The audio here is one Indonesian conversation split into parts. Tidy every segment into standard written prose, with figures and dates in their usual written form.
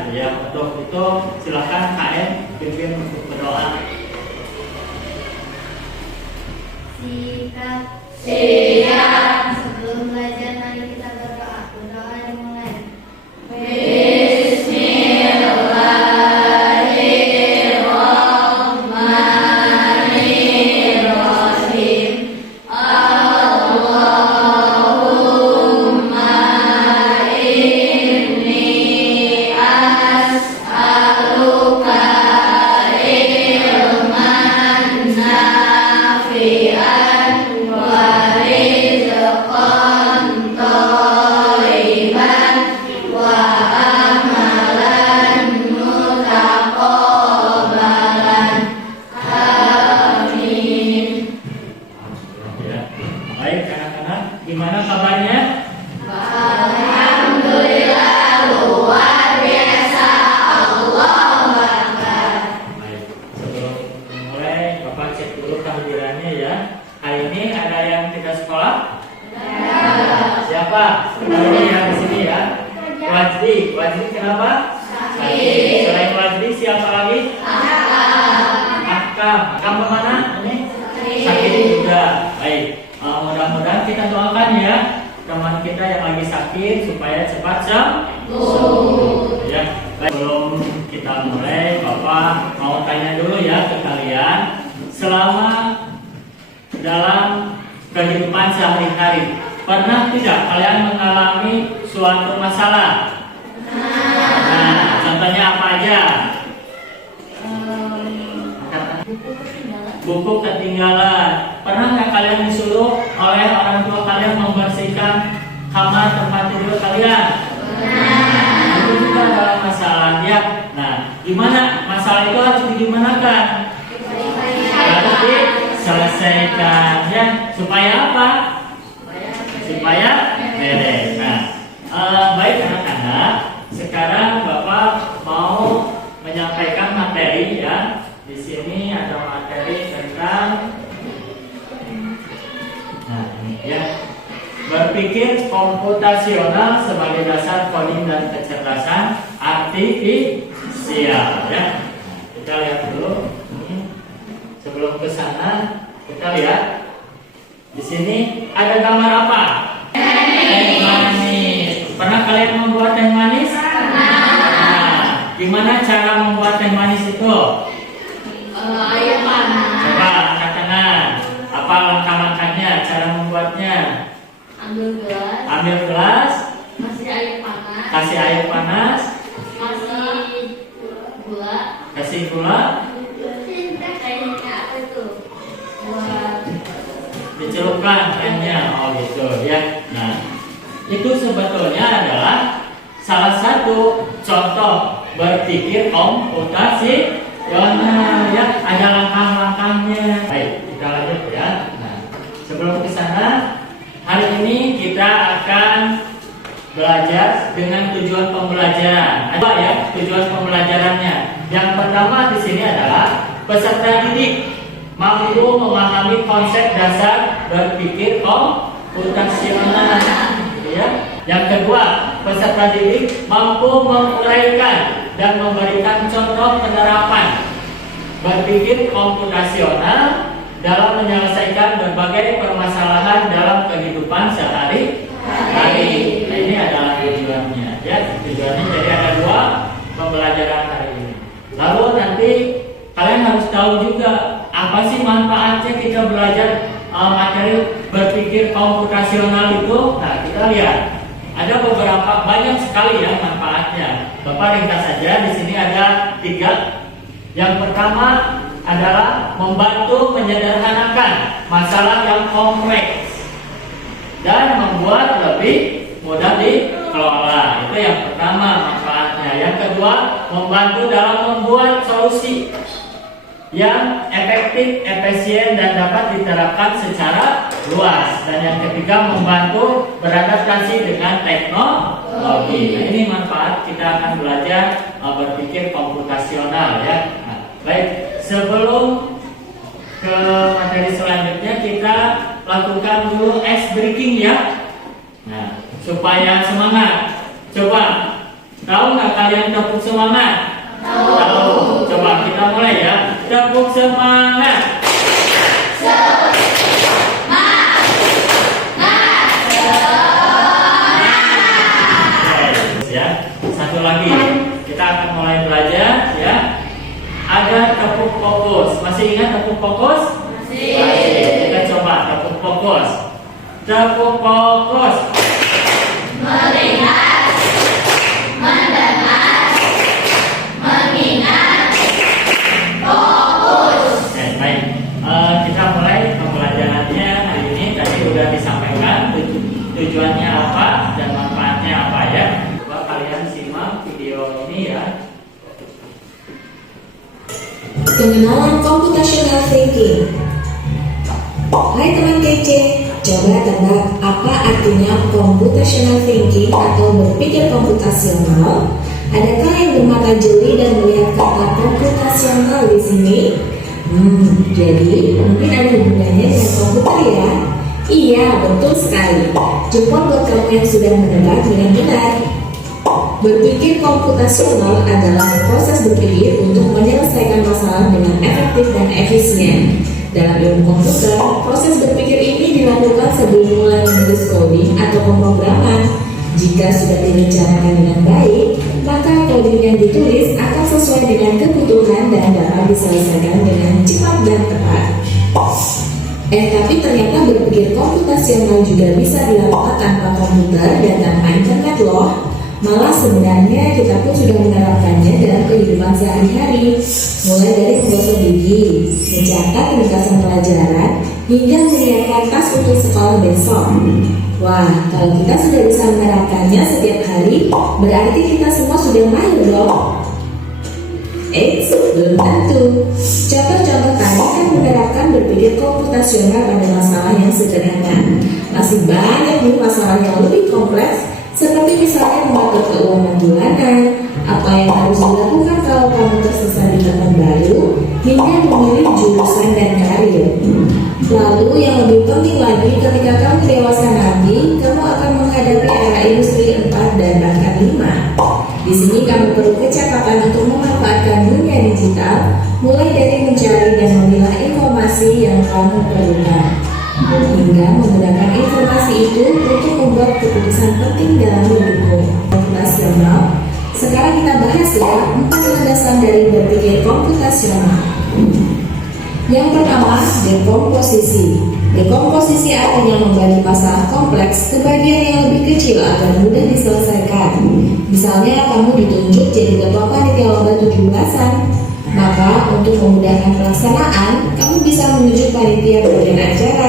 gitu ya. Untuk itu silakan KM pimpin untuk berdoa. Siap. Sebelum belajar mari kita berdoa. Berdoa dimulai. Baik anak-anak, gimana kabarnya? Alhamdulillah luar biasa. Allahu Akbar. Baik, sebelum mulai Bapak cek dulu kehadirannya ya. Hari ini ada yang tidak sekolah? Siapa? Ini ya di sini ya. Wajdi, Wajdi kenapa? Sakit. Selain Wajdi siapa lagi? Akam. Akam kemana? Ini? Sakit juga. Baik. Mudah-mudahan kita doakan ya teman kita yang lagi sakit supaya cepat sembuh. Ya. Sebelum kita mulai, Bapak mau tanya dulu ya ke kalian, selama dalam kehidupan sehari-hari pernah tidak kalian mengalami suatu masalah? Nah, contohnya apa aja? Buku ketinggalan. Pernah nggak kalian disuruh oleh orang tua kalian membersihkan kamar tempat tidur kalian? Itu juga adalah masalah ya. Nah, gimana masalah itu harus digimanakan? Harus diselesaikan ya. Supaya apa? Supaya beres. Nah, baik anak-anak. Sekarang Bapak mau menyampaikan materi ya. Di sini ada materi tentang berpikir komputasional sebagai dasar coding dan kecerdasan artifisial ya. Kita lihat dulu. Sebelum ke sana kita lihat di sini ada gambar apa? Teh manis. Pernah kalian membuat teh manis? Nah, gimana cara membuat teh manis itu? Air panas. Coba angkat tangan. Apa langkah-langkahnya? Cara membuatnya? Ambil gelas. Kasih air panas. Kasih air panas. Kasih gula. Kasih gula. Kayaknya apa itu? Buat Dicelupkan tehnya. Oh gitu ya. Nah, itu sebetulnya adalah salah satu contoh berpikir komputasi. Ya, ada langkah-langkahnya. Baik, kita lanjut ya. Nah, sebelum ke sana, hari ini kita akan belajar dengan tujuan pembelajaran. Ada ya tujuan pembelajarannya. Yang pertama di sini adalah peserta didik mampu memahami konsep dasar berpikir komputasional. Ya. Yang kedua, peserta didik mampu menguraikan dan memberikan contoh penerapan berpikir komputasional dalam menyelesaikan berbagai permasalahan dalam kehidupan sehari-hari. Nah, ini adalah tujuannya. Ya, tujuannya jadi ada dua pembelajaran hari ini. Lalu nanti kalian harus tahu juga apa sih manfaatnya kita belajar materi berpikir komputasional itu. Nah, kita lihat. Ada beberapa banyak sekali ya manfaatnya. Bapak ringkas saja. Di sini ada 3. Yang pertama adalah membantu menyederhanakan masalah yang kompleks dan membuat lebih mudah dikelola. Itu yang pertama manfaatnya. Yang kedua, membantu dalam membuat solusi yang efektif, efisien dan dapat diterapkan secara luas. Dan yang ketiga, membantu beradaptasi dengan teknologi. Nah, ini manfaat kita akan belajar berpikir komputasional ya. Nah, baik, sebelum ke materi selanjutnya kita lakukan dulu ice breaking ya. Nah, supaya semangat. Coba Tahu nggak kalian tepuk semangat? Tahu. Coba kita mulai ya. Tepuk semangat. Ya, satu lagi kita akan mulai belajar ya. Ada tepuk fokus. Masih ingat tepuk fokus? Masih. Kita coba tepuk fokus. Tepuk fokus. Melihat, mendengar, mengingat, fokus. Baik. Kita mulai pembelajarannya hari ini. Tadi sudah disampaikan tujuannya apa dan manfaatnya apa ya. Coba kalian simak video ini ya. Pengenalan computational thinking. Hai teman kece, coba tebak apa artinya computational thinking atau berpikir komputasional? Adakah yang bermata jeli dan melihat kata komputasional di sini? Jadi mungkin ada hubungannya dengan komputer ya? Iya, betul sekali. Jempol buat kamu yang sudah menebak dengan benar. Berpikir komputasional adalah proses berpikir untuk menyelesaikan masalah dengan efektif dan efisien. Dalam ilmu komputer, proses berpikir ini dilakukan sebelum mulai menulis coding atau pemrograman. Jika sudah direncanakan dengan baik, maka coding yang ditulis akan sesuai dengan kebutuhan dan dapat diselesaikan dengan cepat dan tepat. Tapi ternyata berpikir komputasional juga bisa dilakukan tanpa komputer dan tanpa internet loh. Malah sebenarnya kita pun sudah menerapkannya dalam kehidupan sehari-hari, mulai dari menggosok gigi, mencatat ringkasan pelajaran, hingga menyiapkan tas untuk sekolah besok. Wah, kalau kita sudah bisa menerapkannya setiap hari, berarti kita semua sudah mahir dong. Belum tentu. Contoh-contoh tadi kan menerapkan berpikir komputasional pada masalah yang sederhana. Masih banyak nih masalah yang lebih kompleks, seperti misalnya mengatur keuangan bulanan, apa yang harus dilakukan kalau kamu tersesat di tempat baru, hingga memilih jurusan dan karir. Lalu yang lebih penting lagi, ketika kamu dewasa nanti, kamu akan menghadapi era industri 4 dan bahkan 5. Di sini kamu perlu kecakapan untuk memanfaatkan dunia digital, mulai dari mencari dan memilah informasi yang kamu perlukan, hingga menggunakan informasi itu untuk membuat keputusan penting dalam hidupmu. Komputasional. Sekarang kita bahas ya 4 landasan dari berpikir komputasional. Yang pertama, dekomposisi. Dekomposisi artinya membagi masalah kompleks ke bagian yang lebih kecil agar mudah diselesaikan. Misalnya kamu ditunjuk jadi ketua panitia lomba 17-an. Maka untuk memudahkan pelaksanaan, kamu bisa menunjuk panitia bagian acara,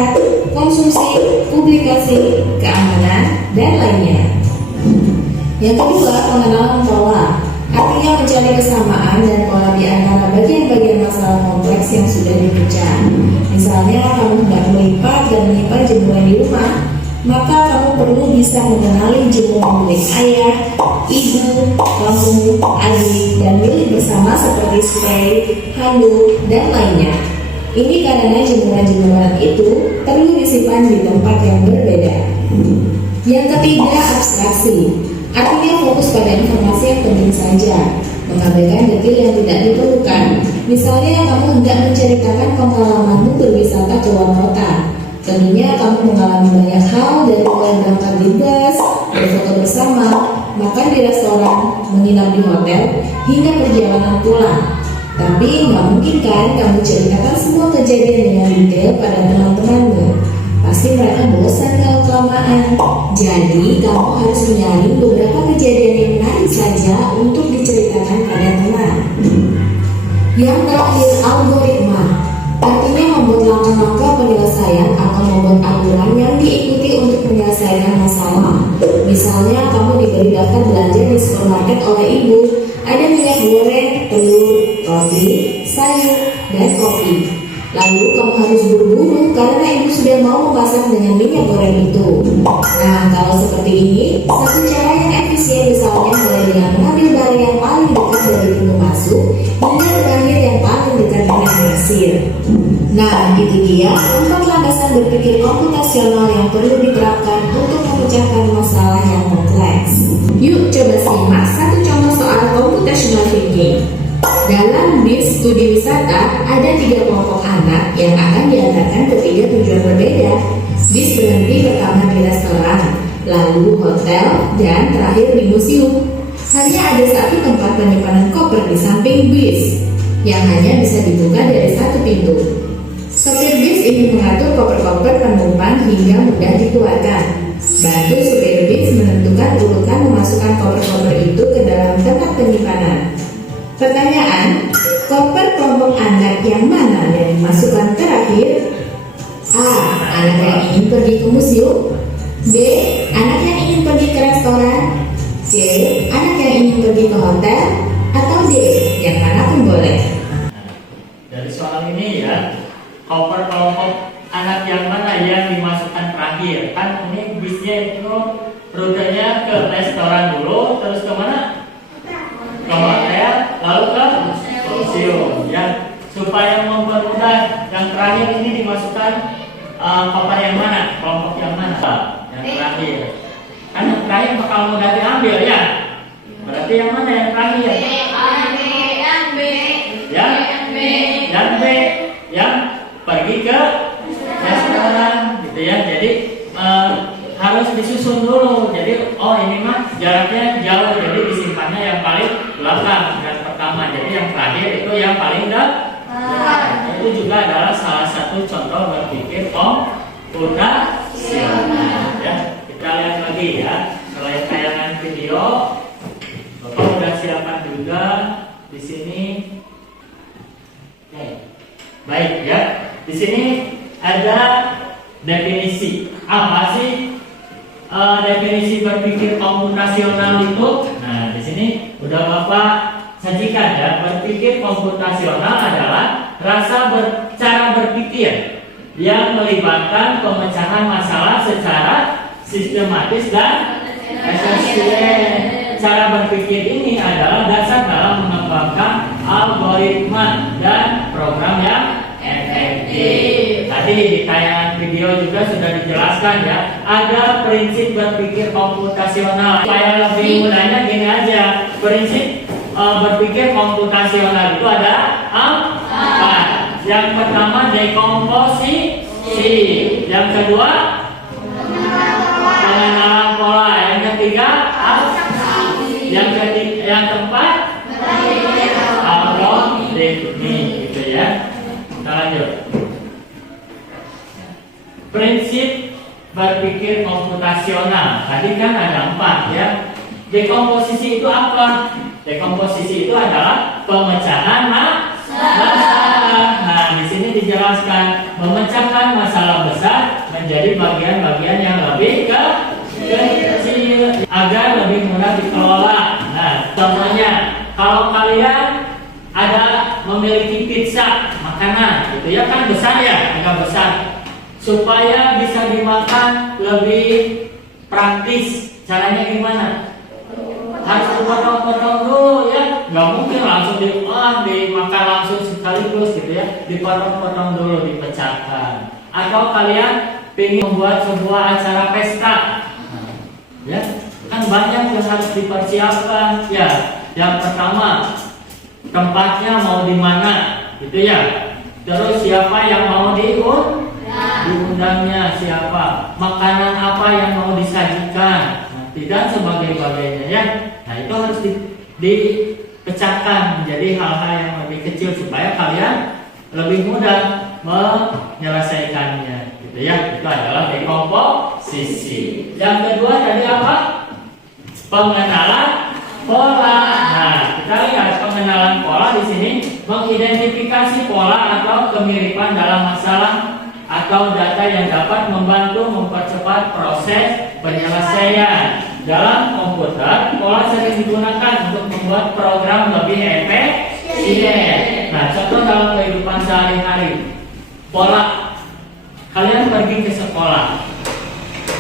konsumsi, publikasi, keamanan, dan lainnya. Yang kedua, pengenalan pola. Artinya mencari kesamaan dan pola di antara bagian-bagian masalah kompleks yang sudah dipecah. Misalnya kamu hendak melipat dan menyimpan jemuran di rumah, maka kamu perlu bisa mengenali jemuran milik ayah, ibu, kamu, adik, dan milik bersama seperti spray, handuk, dan lainnya. Ini karena jemuran-jemuran itu perlu disimpan di tempat yang berbeda. Yang ketiga, abstraksi. Artinya fokus pada informasi yang penting saja, mengabaikan detail yang tidak diperlukan. Misalnya kamu hendak menceritakan pengalamanmu berwisata ke luar kota. Tentunya kamu mengalami banyak hal, dari mulai berangkat di bus, berfoto bersama, makan di restoran, menginap di hotel, hingga perjalanan pulang. Tapi nggak mungkin kan kamu ceritakan semua kejadian dengan detail pada teman-temanmu. Pasti mereka bosan kalau kelamaan. Jadi kamu harus menyaring beberapa kejadian yang menarik saja untuk diceritakan pada teman. Yang terakhir, algoritma. Artinya membuat langkah-langkah penyelesaian atau membuat aturan yang diikuti untuk menyelesaikan masalah. Misalnya kamu diberi daftar belanja di supermarket oleh ibu. Ada minyak goreng, telur, roti, sayur, dan kopi. Lalu kamu harus buru-buru karena ibu sudah mau memasak dengan minyak goreng itu. Nah, kalau seperti ini, satu cara yang efisien misalnya mulai dengan mengambil barang yang paling dekat dari pintu masuk hingga terakhir yang paling pendekatan yang berhasil. Nah, itu dia 4 landasan berpikir komputasional yang perlu diterapkan untuk memecahkan masalah yang kompleks. Yuk coba simak satu contoh soal computational thinking. Dalam bis studi wisata, ada 3 kelompok anak yang akan diantarkan ke 3 tujuan berbeda. Bis berhenti pertama di restoran, lalu hotel, dan terakhir di museum. Hanya ada satu tempat penyimpanan koper di samping bis, yang hanya bisa dibuka dari satu pintu. Sopir bis ingin mengatur koper-koper penumpang hingga mudah dikeluarkan. Bantu supir bis menentukan urutan memasukkan koper-koper itu ke dalam tempat penyimpanan. Pertanyaan, koper kelompok anak yang mana yang dimasukkan terakhir? A. Anak yang ingin pergi ke museum. B. Anak yang ingin pergi ke restoran. C. Anak yang ingin pergi ke hotel. Atau D. Yang mana pun boleh. Dari soal ini ya, koper kelompok anak yang mana yang dimasukkan terakhir? Kan ini bisnya itu rutenya ke restoran dulu, terus ke mana? Ke hotel, lalu ke museum. Ya, supaya mempermudah yang terakhir ini dimasukkan koper yang mana? Kelompok yang mana? Yang terakhir. Kan yang terakhir bakal mudah diambil ya. Berarti yang mana yang terakhir? Yang B yang pergi ke restoran gitu ya. Jadi harus disusun dulu. Jadi ini mah jaraknya jauh, jadi disimpannya yang paling belakang yang pertama. Jadi yang terakhir itu yang paling dekat. Itu juga adalah salah satu contoh berpikir komputasional ya. Kita lihat lagi ya. Selain tayangan video, Bapak sudah siapkan juga di sini. Baik ya, di sini ada definisi. Apa sih definisi berpikir komputasional itu? Nah, di sini udah Bapak sajikan ya. Berpikir komputasional adalah cara berpikir yang melibatkan pemecahan masalah secara sistematis dan efisien. Cara berpikir ini adalah dasar dalam mengembangkan algoritma dan program yang efektif. Tadi di tayangan video juga sudah dijelaskan ya, ada prinsip berpikir komputasional. Supaya lebih mudahnya gini aja, prinsip berpikir komputasional itu ada empat. Yang pertama dekomposisi, yang kedua pengenalan pola, yang ketiga yang keempat algoritmi gitu ya. Kita lanjut. Prinsip berpikir komputasional tadi kan ada 4 ya. Dekomposisi itu apa? Dekomposisi itu adalah pemecahan masalah. Nah, di sini dijelaskan memecahkan masalah besar menjadi bagian-bagian yang lebih kecil agar lebih mudah dikelola. Nah, contohnya kalau kalian ada memiliki pizza makanan, gitu ya kan besar ya, agak besar. Supaya bisa dimakan lebih praktis, caranya gimana? Harus dipotong-potong dulu ya, nggak mungkin langsung dimakan langsung sekaligus gitu ya, dipotong-potong dulu, dipecahkan. Atau kalian ingin membuat sebuah acara pesta, ya kan banyak yang harus dipersiapkan ya. Yang pertama tempatnya mau di mana gitu ya, terus siapa yang mau diundangnya, siapa, makanan apa yang mau disajikan, dan sebagainya ya. Nah, itu harus dipecahkan menjadi hal-hal yang lebih kecil supaya kalian lebih mudah menyelesaikannya gitu ya. Itu adalah dekomposisi. Yang kedua tadi apa? Pengenalan pola. Nah, kita lihat pengenalan pola di sini mengidentifikasi pola atau kemiripan dalam masalah atau data yang dapat membantu mempercepat proses penyelesaian. Dalam komputer, pola sering digunakan untuk membuat program lebih efisien. Nah, contoh dalam kehidupan sehari-hari. Pola, kalian pergi ke sekolah.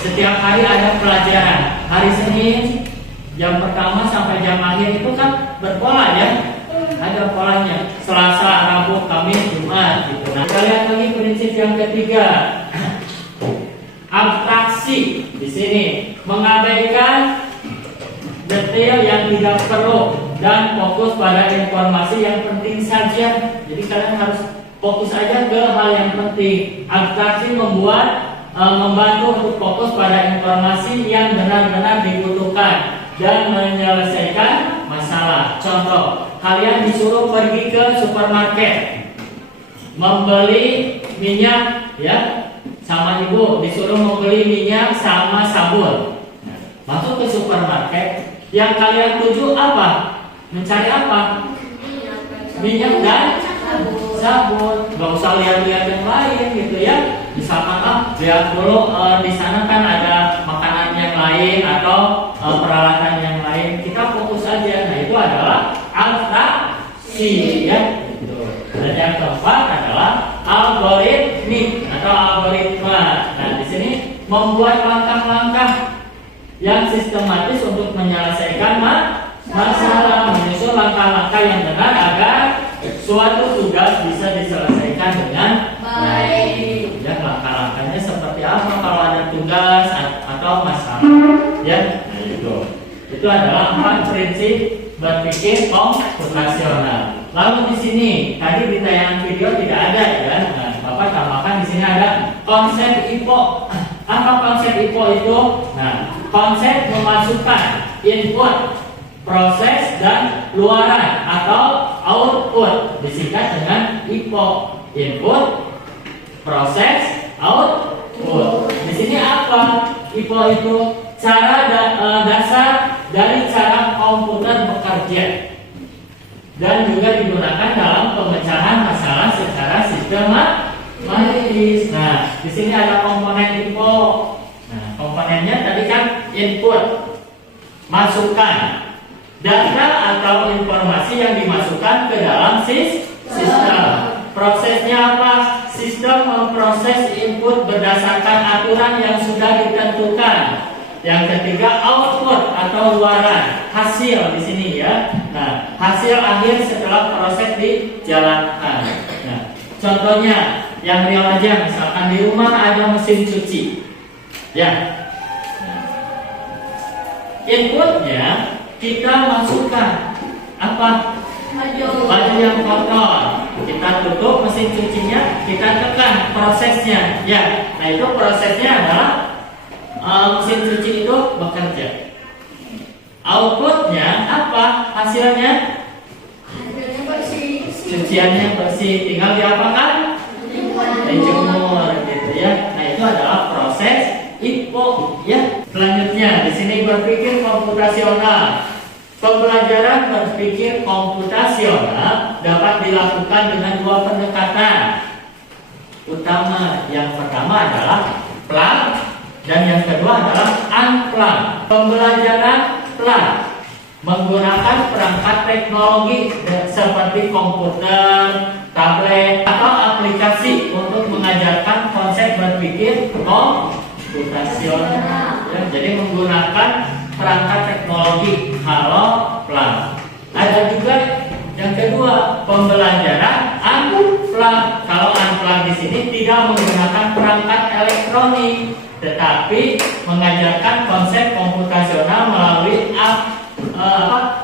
Setiap hari ada pelajaran. Hari Senin jam pertama sampai jam akhir itu kan berpola ya, ada polanya. Selasa, Rabu, Kamis, Jumat gitu. Nah, kita lihat lagi prinsip yang ketiga. Abstraksi di sini mengabaikan detail yang tidak perlu dan fokus pada informasi yang penting saja. Jadi kalian harus fokus aja ke hal yang penting. Abstraksi membantu untuk fokus pada informasi yang benar-benar dibutuhkan dan menyelesaikan masalah. Contoh, kalian disuruh pergi ke supermarket membeli minyak, ya, sama ibu disuruh membeli minyak sama sabun. Masuk ke supermarket, yang kalian tuju apa? Mencari apa? Minyak dan sabun. Gak usah lihat-lihat yang lain gitu ya. Misalkan lihat dulu di sana kan ada makanan yang lain atau peralatan yang lain. Kita fokus aja. Nah, itu adalah abstraksi, ya. Gitu. Dan yang keempat adalah algoritmik atau algoritma. Nah, di sini membuat langkah-langkah yang sistematis untuk menyelesaikan masalah, menyusun langkah-langkah yang benar agar suatu tugas bisa diselesaikan dengan baik. Ya, langkah-langkahnya seperti apa kalau ada tugas atau masalah, ya. Nah, itu adalah 4 prinsip berpikir komputasional. Lalu di sini tadi di tayangan video tidak ada, ya. Nah, Bapak tambahkan di sini ada konsep IPO. Apa konsep IPO itu? Nah, konsep memasukkan input, proses, dan luaran atau output disingkat dengan IPO. Input, proses, output. Di sini apa IPO itu? Cara dasar dari cara komputer bekerja dan juga digunakan dalam pemecahan masalah secara sistematis. Nah, di sini ada komponen IPO. Nah, komponennya tadi kan input, masukan data atau informasi yang dimasukkan ke dalam sistem. Prosesnya apa? Sistem memproses input berdasarkan aturan yang sudah ditentukan. Yang ketiga, output atau luaran, hasil di sini, ya. Nah, hasil akhir setelah proses dijalankan. Nah, contohnya yang real aja, misalkan di rumah ada mesin cuci, ya. Nah, inputnya kita masukkan apa? Baju yang kotor. Kita tutup mesin cucinya, kita tekan prosesnya, ya. Nah, itu prosesnya adalah mesin cuci itu bekerja. Outputnya apa? Hasilnya bersih. Cuciannya bersih, tinggal diapakan? Dijemur, gitu ya. Nah, itu adalah proses IPO, ya. Selanjutnya di sini berpikir komputasional. Pembelajaran berpikir komputasional dapat dilakukan dengan 2 pendekatan utama. Yang pertama adalah plug dan yang kedua adalah unplug. Pembelajaran plug menggunakan perangkat teknologi seperti komputer, tablet, atau aplikasi untuk mengajarkan konsep berpikir komputasional. Ya, jadi menggunakan perangkat teknologi. Kalau plug. Ada juga yang kedua, pembelajaran unplug. Kalau unplug di sini tidak menggunakan perangkat elektronik, tetapi mengajarkan konsep komputasional melalui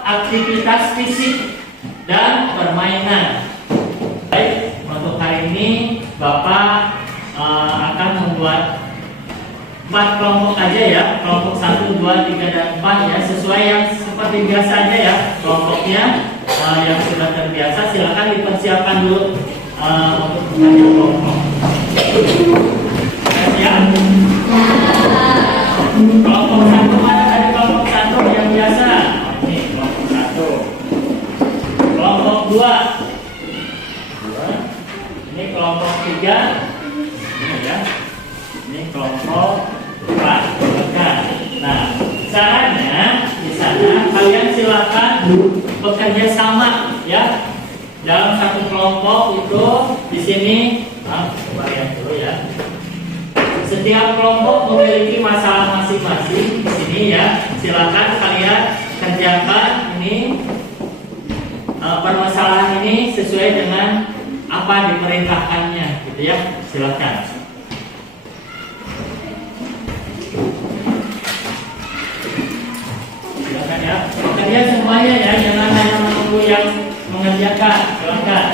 aktivitas fisik dan permainan. Baik, untuk hari ini Bapak akan membuat 4 kelompok aja, ya. Kelompok 1, 2, 3, dan 4, ya. Sesuai yang seperti biasa aja, ya. Kelompoknya yang sudah terbiasa silakan dipersiapkan dulu untuk menjadi kelompok. Siap? Kelompok 1 mana tadi? Kelompok 1 yang biasa. Ini kelompok 1. Kelompok 2. Ini kelompok 3. Ini, ya. Ini kelompok 4. Nah, caranya di sana kalian silakan bekerja sama, ya. Dalam satu kelompok itu di sini, coba lihat dulu, ya. Setiap kelompok memiliki masalah masing-masing di sini, ya. Silakan kalian kerjakan ini permasalahan ini sesuai dengan apa apa diperintahkannya, gitu ya. Silakan. Silakan ya. Kalian semuanya ya, jangan hanya menunggu yang mengerjakan. Silakan.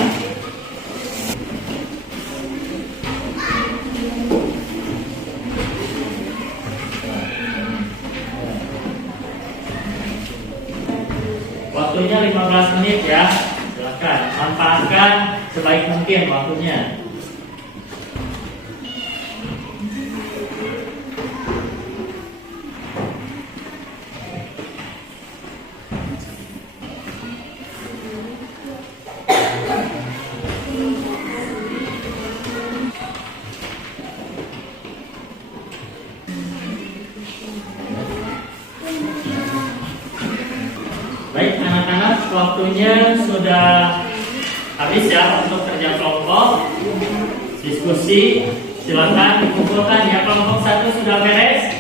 Waktunya 15 menit ya. Silakan manfaatkan sebaik mungkin waktunya. Baik anak-anak, waktunya sudah habis ya untuk kerja kelompok. Diskusi silakan dikumpulkan ya. Kelompok 1 sudah beres?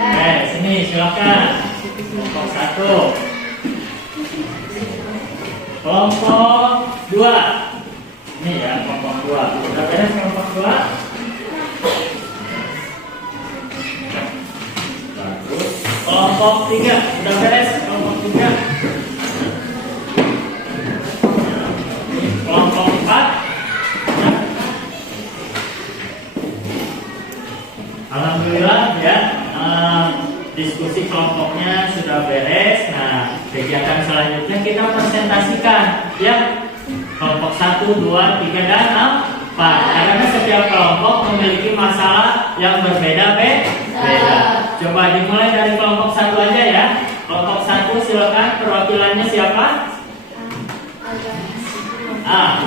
Beres, sini silakan. Kelompok 1. Kelompok 2. Ini ya kelompok 2. Sudah beres kelompok 2? Bagus. Kelompok 3 sudah beres? Kelompok 3. Kelompok 4. Alhamdulillah ya, diskusi kelompoknya sudah beres. Nah, kegiatan selanjutnya kita presentasikan ya. Kelompok 1, 2, 3, dan 4. Karena setiap kelompok memiliki masalah yang berbeda-beda. Coba dimulai dari kelompok 1 aja ya. Kelompok 1 silakan, perwakilannya siapa? A.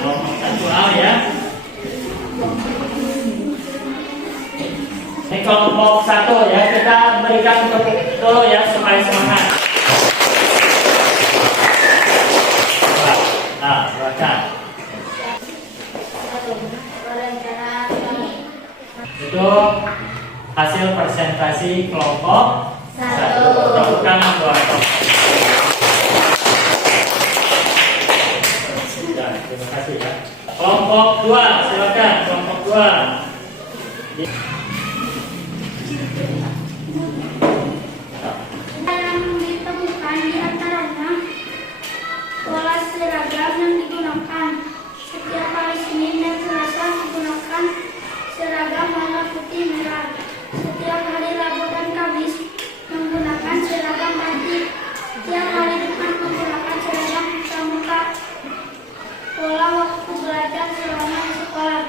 Kelompok 1A ya. Ini kelompok 1 ya, kita berikan tepuk dulu ya supaya semangat. Silakan. Itu hasil presentasi kelompok 1. Tepuk tangan buat terima kasih ya. Kelompok 2 silakan. Kelompok 2. Yang ditemukan di antaranya pola seragam yang digunakan. Setiap hari Senin dan Selasa menggunakan seragam warna putih merah. Setiap hari Rabu dan Kamis menggunakan seragam batik. Setiap hari Jumat menggunakan seragam pramuka. Pola waktu belajar selama di sekolah.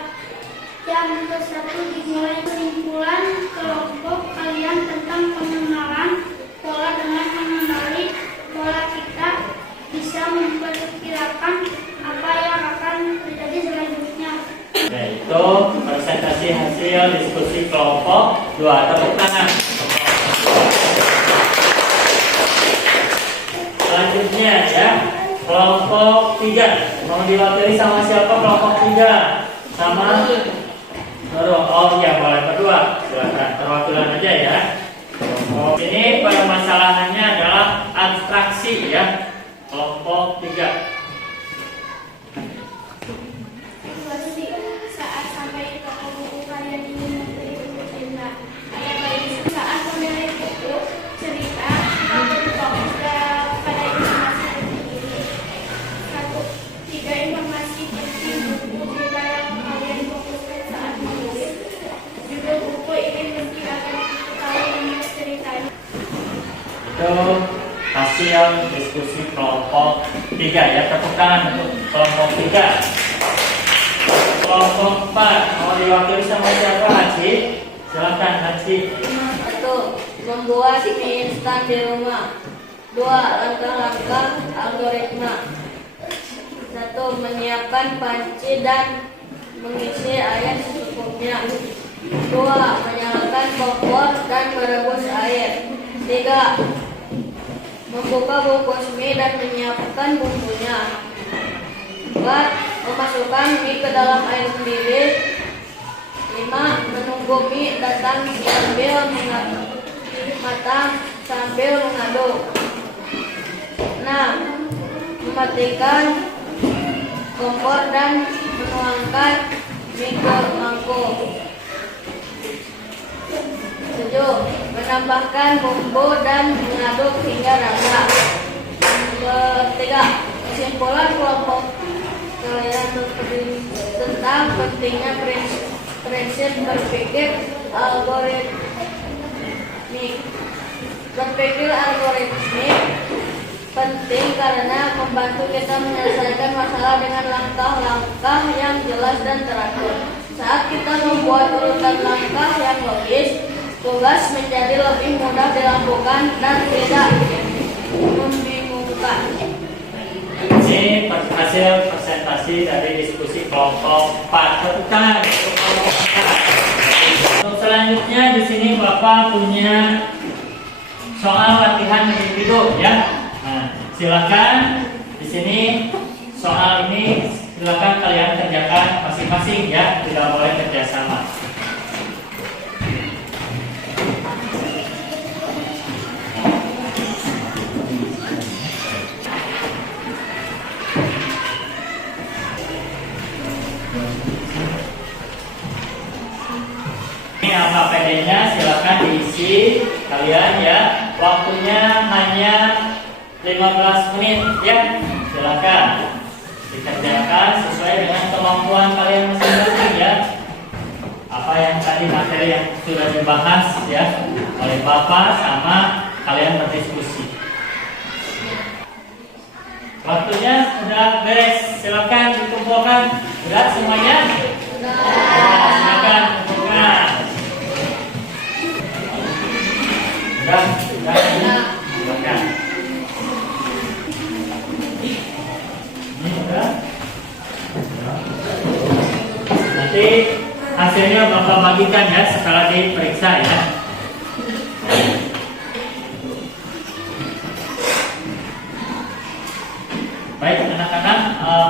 Yang ke-1 dimulai kesimpulan kelompok kalian tentang pengenalan pola dengan mengenali pola kita bisa memperkirakan apa yang akan terjadi selanjutnya. Oke, itu presentasi hasil diskusi kelompok 2. Tepuk tangan. Selanjutnya ya, kelompok 3. Mau diwakili sama siapa kelompok 3? Sama Nurul. Oh iya, boleh berdua. Silakan perwakilan aja ya. Ini permasalahannya adalah abstraksi ya. Kelompok 3. Saat sampai di toko buku kalian ingin membeli buku cerita. Ayah bayi saat memilih buku cerita lalu fokus pada informasi terkini. 1. 3 informasi penting buku cerita yang kalian fokuskan saat menulis. Judul buku ini penting agar kalian menulis ceritanya. Itu hasil diskusi kelompok 3 ya. Tepuk tangan untuk kelompok 3. Kelompok 4 mau diwakili sama siapa? Haji? Silakan Haji. 1. Membuat mie instan di rumah. 2. Langkah-langkah algoritma. 1. Menyiapkan panci dan mengisi air secukupnya. 2. Menyalakan kompor dan merebus air. 3. Membuka bungkus mie dan menyiapkan bumbunya. 4. Memasukkan mie ke dalam air mendidih. 5. Menunggu mie datang sambil matang sambil mengaduk. 6. Mematikan kompor dan menuangkan mie ke mangkuk. 7. Menambahkan bumbu dan mengaduk hingga rata. 3. Kesimpulan kelompok kalian tentang pentingnya prinsip berpikir algoritmik. Berpikir algoritmik penting karena membantu kita menyelesaikan masalah dengan langkah-langkah yang jelas dan teratur. Saat kita membuat urutan langkah yang logis, tugas menjadi lebih mudah dilakukan dan tidak membingungkan. Ini hasil presentasi dari diskusi kelompok 4. Tepuk tangan untuk kelompok 4. Untuk selanjutnya di sini Bapak punya soal latihan individu ya. Nah, silakan di sini soal ini silakan kalian kerjakan masing-masing ya, tidak boleh kerjasama. Ini angka PD-nya silakan diisi kalian ya. Waktunya hanya 15 menit ya. Silakan dikerjakan sesuai dengan kemampuan kalian masing-masing ya. Apa yang tadi materi yang sudah dibahas ya oleh Bapak sama kalian berdiskusi. Waktunya sudah beres. Silakan dikumpulkan. Sudah semuanya? Sudah. Silakan kumpulkan. Sudah. Silakan. Ini sudah. Nanti hasilnya Bapak bagikan ya setelah diperiksa ya. Baik anak-anak,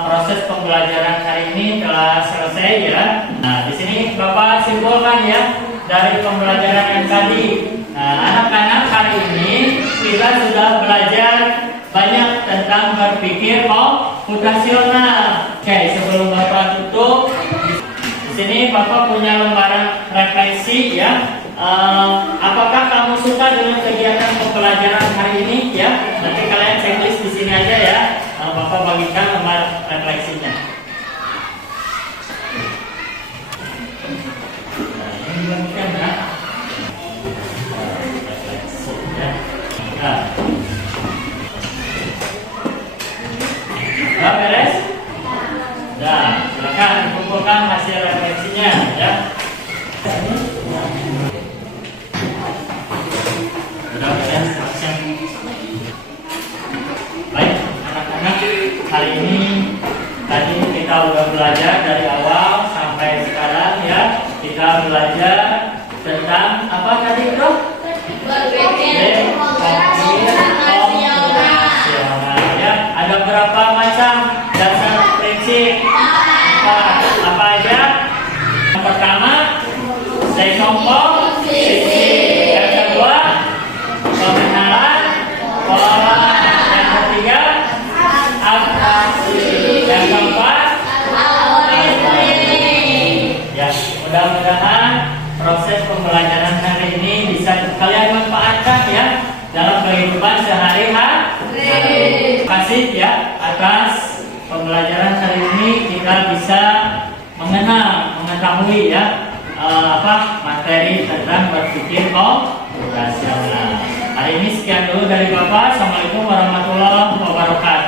proses pembelajaran hari ini telah selesai ya. Nah di sini Bapak simpulkan ya dari pembelajaran yang tadi. Nah anak-anak hari ini kita sudah belajar banyak tentang berpikir komputasional. Oke, sebelum Bapak tutup, di sini Bapak punya lembaran refleksi ya. Apakah kamu suka dengan kegiatan pembelajaran hari ini ya? Nanti kalian checklist di sini aja ya. Bapak bagikan lembar refleksinya. Nah, ini dibagikan ya. Refleksi ya. Nah. Sudah beres? Nah, silakan kumpulkan hasil refleksinya ya. Sudah beres hasil. Baik, anak-anak, hari ini tadi kita sudah belajar dari awal sampai sekarang ya. Kita belajar tentang apa tadi, Bro? Berpikir komputasional ya. Ada berapa macam dasar prinsip? Apa aja? Yang pertama, dekomposisi. Yang kedua, pengenalan pola. Yang ketiga, abstraksi. Yang keempat, ya, mudah-mudahan proses pembelajaran hari ini bisa kalian manfaatkan ya dalam kehidupan sehari-hari. Terima kasih ya atas pembelajaran hari ini. Kita bisa mengetahui ya materi tentang berpikir komputasional. Hari ini sekian dulu dari Bapak. Assalamualaikum warahmatullahi wabarakatuh.